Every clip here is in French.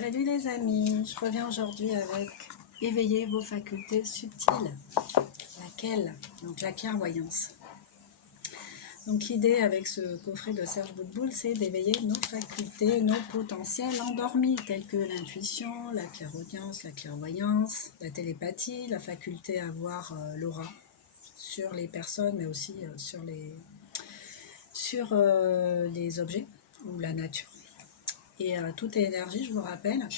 Salut les amis, je reviens aujourd'hui avec éveiller vos facultés subtiles. Laquelle? Donc la clairvoyance. Donc l'idée avec ce coffret de Serge Boutboul, c'est d'éveiller nos facultés, nos potentiels endormis, tels que l'intuition, la clairaudience, la clairvoyance, la télépathie, la faculté à voir l'aura sur les personnes, mais aussi sur les objets ou la nature. Et tout est énergie, je vous rappelle.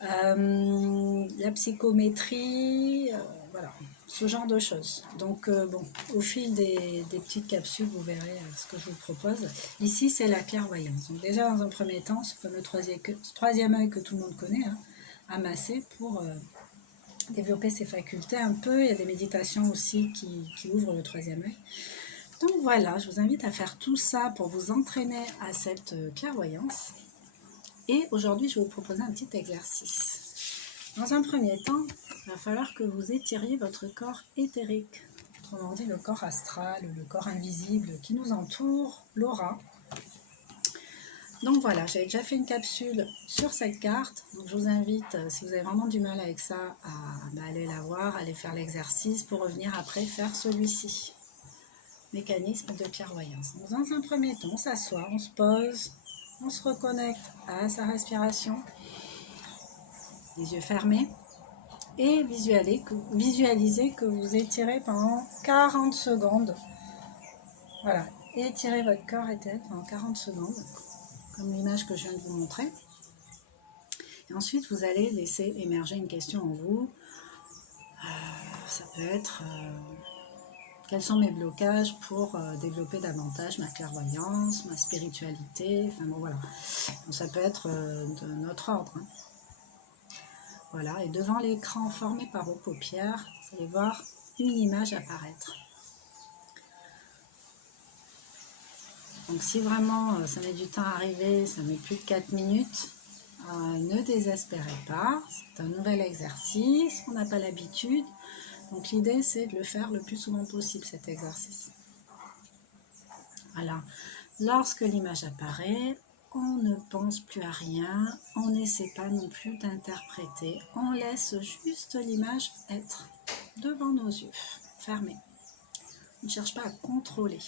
La psychométrie, voilà, ce genre de choses. Donc, bon, au fil des petites capsules, vous verrez ce que je vous propose. Ici, c'est la clairvoyance. Donc, déjà, dans un premier temps, ce fameux troisième œil que tout le monde connaît, hein, à masser pour développer ses facultés un peu. Il y a des méditations aussi qui ouvrent le troisième œil. Donc, voilà, je vous invite à faire tout ça pour vous entraîner à cette clairvoyance. Et aujourd'hui, je vais vous proposer un petit exercice. Dans un premier temps, il va falloir que vous étiriez votre corps éthérique, autrement dit le corps astral, le corps invisible qui nous entoure, l'aura. Donc voilà, j'avais déjà fait une capsule sur cette carte, donc je vous invite, si vous avez vraiment du mal avec ça, à aller la voir, aller faire l'exercice pour revenir après faire celui-ci. Mécanisme de clairvoyance. Donc dans un premier temps, on s'assoit, on se pose, on se reconnecte à sa respiration, les yeux fermés, et visualisez que vous étirez pendant 40 secondes. Voilà, étirez votre corps éthérique pendant 40 secondes, comme l'image que je viens de vous montrer. Et ensuite, vous allez laisser émerger une question en vous. Ça peut être quels sont mes blocages pour développer davantage ma clairvoyance, ma spiritualité, enfin bon voilà. Donc, ça peut être de notre ordre. Hein. Voilà, et devant l'écran formé par vos paupières, vous allez voir une image apparaître. Donc si vraiment ça met du temps à arriver, ça met plus de 4 minutes, ne désespérez pas, c'est un nouvel exercice, on n'a pas l'habitude. Donc l'idée c'est de le faire le plus souvent possible cet exercice. Voilà, lorsque l'image apparaît, on ne pense plus à rien, on n'essaie pas non plus d'interpréter, on laisse juste l'image être devant nos yeux, fermés. On ne cherche pas à contrôler.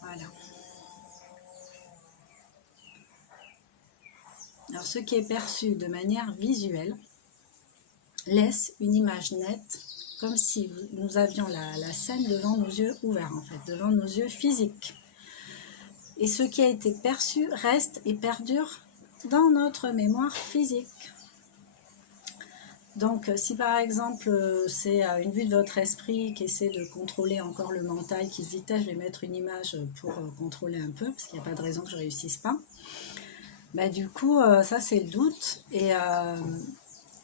Voilà. Alors ce qui est perçu de manière visuelle laisse une image nette, comme si nous avions la scène devant nos yeux ouverts, en fait, devant nos yeux physiques. Et ce qui a été perçu reste et perdure dans notre mémoire physique. Donc si par exemple c'est une vue de votre esprit qui essaie de contrôler encore le mental, qui se dit je vais mettre une image pour contrôler un peu, parce qu'il n'y a pas de raison que je ne réussisse pas, bah, du coup ça c'est le doute, et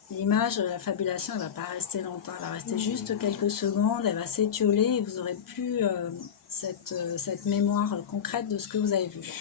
l'image, la fabulation, elle ne va pas rester longtemps, elle va rester juste quelques secondes, elle va s'étioler et vous n'aurez plus cette mémoire concrète de ce que vous avez vu.